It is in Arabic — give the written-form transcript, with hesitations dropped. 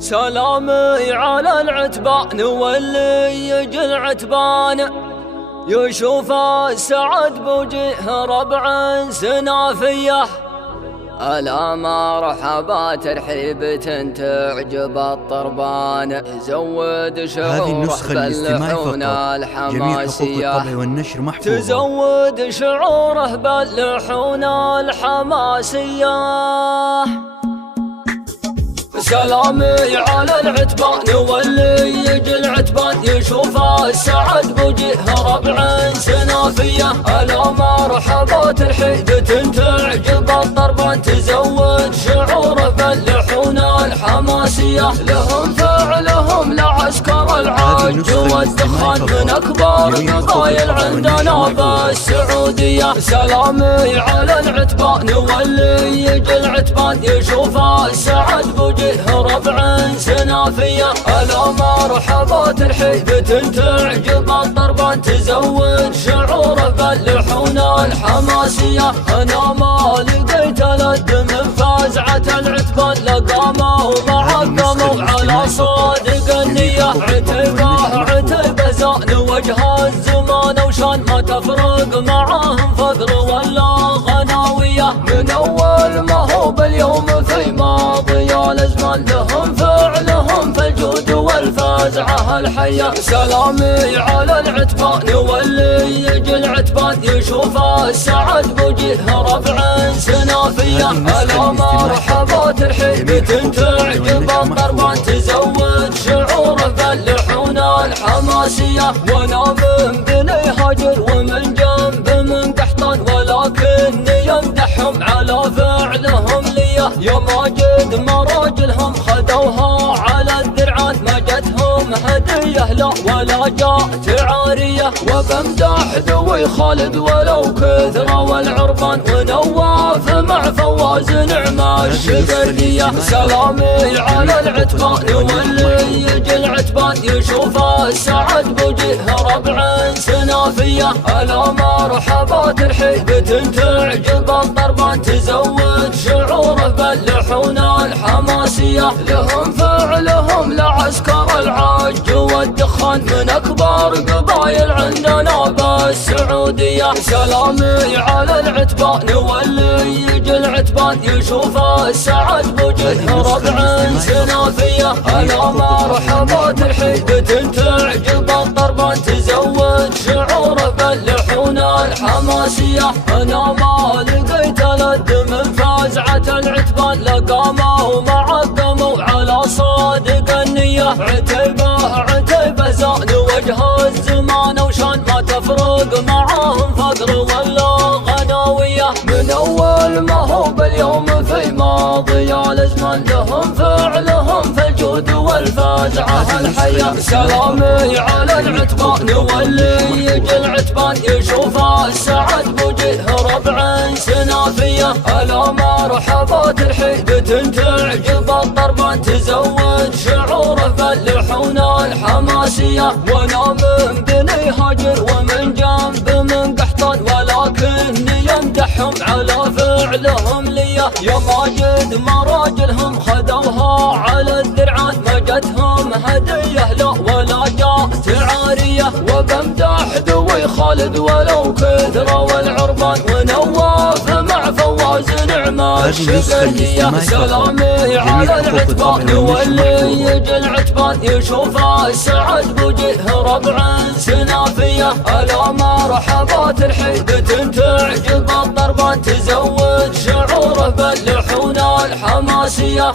سلامي على العتبان واللي يجي العتبان يشوف السعد بوجه ربع سنافيه. ألا مرحبا ترحيبة تعجب الطربان زود شعوره باللحون الحماسية تزود شعوره باللحون الحماسية. سلامي على العتبان واللي يجي العتبان يشوف السعد بوجه ربع سنافيه. ألا مرحبا ترحيبة تعجب الطربان تزود شعوره باللحون الحماسية. لهم فعلهم لعسكر العج والدخان من أكبر قبايل عندنا بالسعودية. سلامي على العتبان واللي يجي العتبان يشوف السعد بوجه ربع سنافيه. ألا مرحبا ترحيبة تعجب الطربان تزود شعوره باللحون الحماسية. أنا ما لقيت لد من فازعة العتبان لقاموا معقموا على صادق النية. عتيبه زان وجه الزمان وشان ما تفرق معاهم فقر ولا غناوية. من أول ما هو باليوم في ماضي الأزمان لهم فعلهم في الجود والفازعة الحية. سلامي على العتبان واللي يجي العتبان يشوف السعد بوجه ربع سنافيه. ألا مرحبا ترحيبة تعجب الطربان تزود شعوره باللحون الحماسية. وانا من بني هاجر ومن جنب من قحطان ولكني يمدحهم على فعلهم ليه. يا ماجد مراجلهم خذوها على الذرعات ما جتهم هدية لا ولا جاءت عارية. وبمدح ذوي خالد ولو كثر والعربان ونواف مع فواز نعمة الشقردية. سلامي على العتبان واللي يجي العتبان يشوف السعد بوجه ربع سنافيه. ألا مرحبا ترحيبة تعجب الطربان تزود شعوره باللحون الحماسية. لهم فعلهم لعسكر العج والدخان من أكبر قبايل عندنا بالسعودية. سلامي على العتبان واللي يجي العتبان يشوف السعد بوجه ربع سنافيه. ألا مرحبا ترحيبة تعجب الطربان تزود شعوره باللحون الحماسية. أنا ما لقيت لد من فازعة العتبان لقاموا معقموا على صادق النية. عتيبه زان وجه الزمان وشان ما تفرق معاهم فقر ولا غناوية. من أول ما هو باليوم في ماضي الأزمان لهم فعلهم في الجود والفازعة الحية. سلامي على العتبان واللي يجي العتبان يشوف السعد بوجه ربع سنافيه. ألا مرحبا ترحيبة تعجب الطربان تزود شعوره باللحون الحماسية. وانا من بني هاجر ومن جنب من قحطان ولكني يمدحهم على فعلهم ليه. يا ماجد مراجلهم خذوها على الذرعات ما جتهم هدية لا ولا جاءت عارية. وبمدح ذوي خالد ولو كثر والعربان ونواف مع فواز نعمة الشقردية. سلامي على العتبان واللي يجي العتبان يشوف السعد بوجه ربع سنافيه. ألا مرحبا ترحيبة تعجب الطربان تزود شعوره باللحون الحماسية.